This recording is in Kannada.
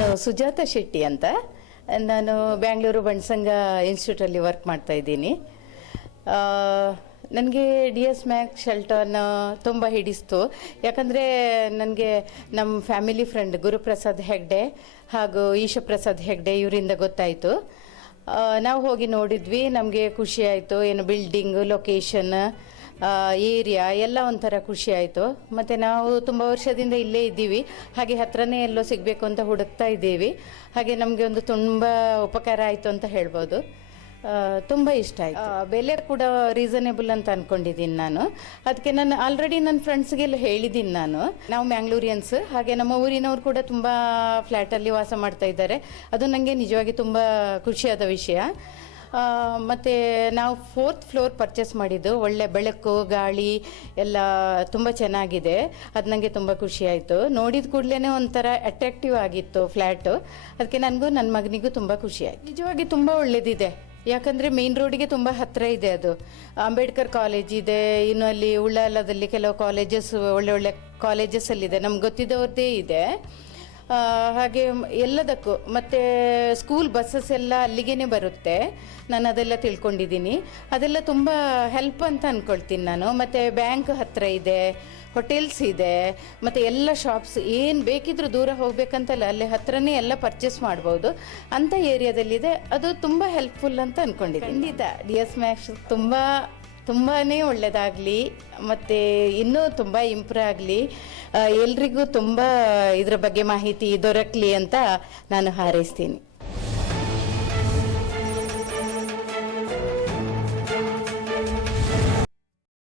ನಾನು ಸುಜಾತ ಶೆಟ್ಟಿ ಅಂತ. ನಾನು ಬ್ಯಾಂಗ್ಳೂರು ಬಣ್ಸಂಗ ಇನ್ಸ್ಟಿಟ್ಯೂಟಲ್ಲಿ ವರ್ಕ್ ಮಾಡ್ತಾ ಇದ್ದೀನಿ. ನನಗೆ DS ಮ್ಯಾಕ್ಸ್ ಶೆಲ್ಟನ್ ತುಂಬ ಹಿಡಿಸ್ತು. ಯಾಕಂದರೆ ನನಗೆ ನಮ್ಮ ಫ್ಯಾಮಿಲಿ ಫ್ರೆಂಡ್ ಗುರುಪ್ರಸಾದ್ ಹೆಗ್ಡೆ ಹಾಗೂ ಈಶಪ್ರಸಾದ್ ಹೆಗ್ಡೆ ಇವರಿಂದ ಗೊತ್ತಾಯಿತು. ನಾವು ಹೋಗಿ ನೋಡಿದ್ವಿ. ನಮಗೆ ಖುಷಿ ಆಯಿತು. ಏನು ಬಿಲ್ಡಿಂಗು, ಲೊಕೇಶನ್, ಏರಿಯಾ ಎಲ್ಲ ಒಂಥರ ಖುಷಿ ಆಯಿತು. ಮತ್ತು ನಾವು ತುಂಬ ವರ್ಷದಿಂದ ಇಲ್ಲೇ ಇದ್ದೀವಿ. ಹಾಗೆ ಹತ್ರನೇ ಎಲ್ಲೋ ಸಿಗಬೇಕು ಅಂತ ಹುಡುಕ್ತಾ ಇದ್ದೀವಿ. ಹಾಗೆ ನಮಗೆ ಒಂದು ತುಂಬ ಉಪಕಾರ ಆಯಿತು ಅಂತ ಹೇಳ್ಬೋದು. ತುಂಬ ಇಷ್ಟ ಆಯಿತು. ಬೆಲೆ ಕೂಡ ರೀಸನೇಬಲ್ ಅಂತ ಅಂದ್ಕೊಂಡಿದ್ದೀನಿ ನಾನು. ಅದಕ್ಕೆ ನಾನು ಆಲ್ರೆಡಿ ನನ್ನ ಫ್ರೆಂಡ್ಸ್ಗೆಲ್ಲ ಹೇಳಿದ್ದೀನಿ. ನಾವು ಮ್ಯಾಂಗ್ಳೂರಿಯನ್ಸ್, ಹಾಗೆ ನಮ್ಮ ಊರಿನವರು ಕೂಡ ತುಂಬ ಫ್ಲ್ಯಾಟಲ್ಲಿ ವಾಸ ಮಾಡ್ತಾ ಇದ್ದಾರೆ. ಅದು ನನಗೆ ನಿಜವಾಗಿ ತುಂಬ ಖುಷಿಯಾದ ವಿಷಯ. ಮತ್ತು ನಾವು 4th ಫ್ಲೋರ್ ಪರ್ಚೇಸ್ ಮಾಡಿದ್ದು. ಒಳ್ಳೆ ಬೆಳಕು, ಗಾಳಿ ಎಲ್ಲ ತುಂಬ ಚೆನ್ನಾಗಿದೆ. ಅದು ನನಗೆ ತುಂಬ ಖುಷಿ ಆಯಿತು. ನೋಡಿದ ಕೂಡಲೇ ಒಂಥರ ಅಟ್ರಾಕ್ಟಿವ್ ಆಗಿತ್ತು ಫ್ಲ್ಯಾಟು. ಅದಕ್ಕೆ ನನಗೂ ನನ್ನ ಮಗನಿಗೂ ತುಂಬ ಖುಷಿ ಆಯಿತು. ನಿಜವಾಗಿ ತುಂಬ ಒಳ್ಳೆಯದಿದೆ. ಯಾಕಂದರೆ ಮೇನ್ ರೋಡಿಗೆ ತುಂಬ ಹತ್ತಿರ ಇದೆ. ಅದು ಅಂಬೇಡ್ಕರ್ ಕಾಲೇಜ್ ಇದೆ. ಇನ್ನು ಅಲ್ಲಿ ಉಳ್ಳಾಲದಲ್ಲಿ ಕೆಲವು ಕಾಲೇಜಸ್, ಒಳ್ಳೆ ಕಾಲೇಜಸ್ಸಲ್ಲಿದೆ, ನಮ್ಗೆ ಗೊತ್ತಿದ್ದವ್ರದ್ದೇ ಇದೆ. ಹಾಗೆ ಎಲ್ಲದಕ್ಕೂ ಮತ್ತು ಸ್ಕೂಲ್ ಬಸ್ಸಸ್ ಎಲ್ಲ ಅಲ್ಲಿಗೇ ಬರುತ್ತೆ. ನಾನು ಅದೆಲ್ಲ ತಿಳ್ಕೊಂಡಿದ್ದೀನಿ. ಅದೆಲ್ಲ ತುಂಬ ಹೆಲ್ಪ್ ಅಂತ ಅಂದ್ಕೊಳ್ತೀನಿ ನಾನು. ಮತ್ತು ಬ್ಯಾಂಕ್ ಹತ್ತಿರ ಇದೆ, ಹೋಟೆಲ್ಸ್ ಇದೆ, ಮತ್ತು ಎಲ್ಲ ಶಾಪ್ಸ್ ಏನು ಬೇಕಿದ್ರೂ ದೂರ ಹೋಗಬೇಕಂತಲ್ಲ, ಅಲ್ಲಿ ಹತ್ರನೇ ಎಲ್ಲ ಪರ್ಚೇಸ್ ಮಾಡ್ಬೋದು ಅಂಥ ಏರಿಯಾದಲ್ಲಿದೆ. ಅದು ತುಂಬ ಹೆಲ್ಪ್ಫುಲ್ ಅಂತ ಅಂದ್ಕೊಂಡಿದ್ದೀನಿ. ಖಂಡಿತ DS ಮ್ಯಾಕ್ಸ್ ತುಂಬಾ ಒಳ್ಳೆಯದಾಗಲಿ ಮತ್ತು ಇನ್ನೂ ತುಂಬ ಇಂಪ್ರೂವ್ ಆಗಲಿ. ಎಲ್ರಿಗೂ ತುಂಬ ಇದರ ಬಗ್ಗೆ ಮಾಹಿತಿ ದೊರಕಲಿ ಅಂತ ನಾನು ಹಾರೈಸ್ತೀನಿ.